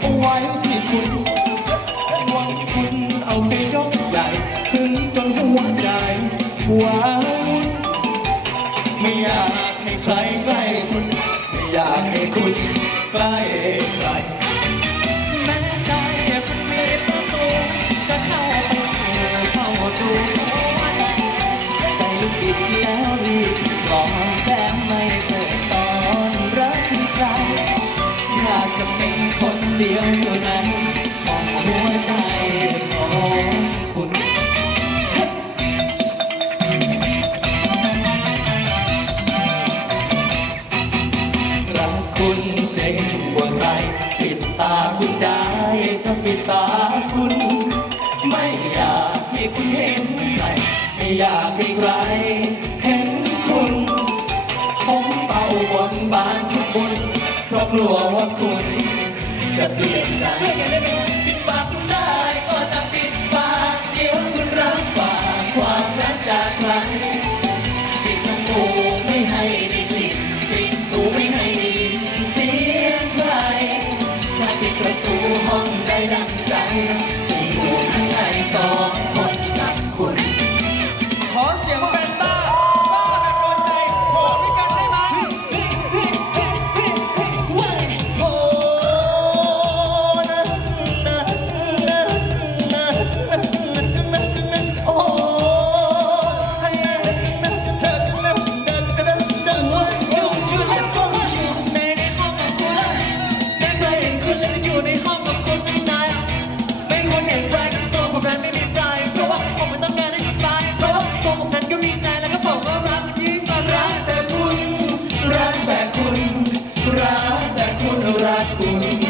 เอาไว้ที่คุณหวังคุณเอาไปยกใหญ่ถึงจนหัวใจว้าวุ่ไม่อยากให้ใครใกล้คุณ ไม่อยากให้คุณใกล้ใครแม้ใจมันมีประตูจะเข้าไปเจอเข้าดูหัวใจใส่กบิแล้ เดียวนั้นของหัวใจของคุณรักคุณเจ๋งกว่าใครปิดตาคุณได้จะปิดตาคุณ ไม่อยากให้คุณเห็นใครไม่อยากให้ใครเห็นคุณผมเป่าบนบานทุกบุญเพราะกลัวว่าคุณ จะเปลี่ยนใจช่วยกันได้ไหมปิดปากคุณได้ก็จะปิดปากเดี๋ยวคุณรับฝากความรักจากใครปิดจมูกไม่ให้ได้กลิ่นปิดหูไม่ให้ได้ยินเสียงใครถ้าปิดประตูห้องได้ดังใจ รัก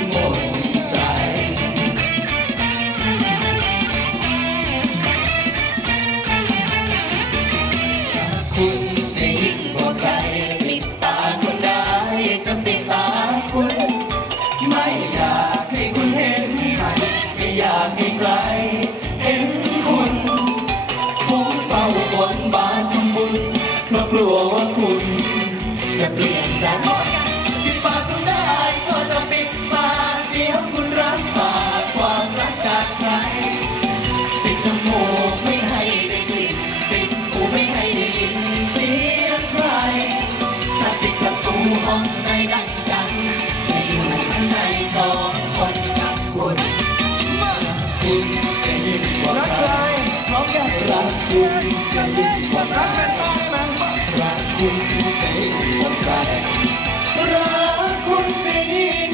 งในดังจันจะอยู่ข้างในสองคนกักคุณคุณจะยิ่งกว่าใครน้องแก้วรักคุณจะยิ่งกว่ารักเป็นต้องมันรักคุณจะยิ่งกว่าใครรักคุณจะยิ่ง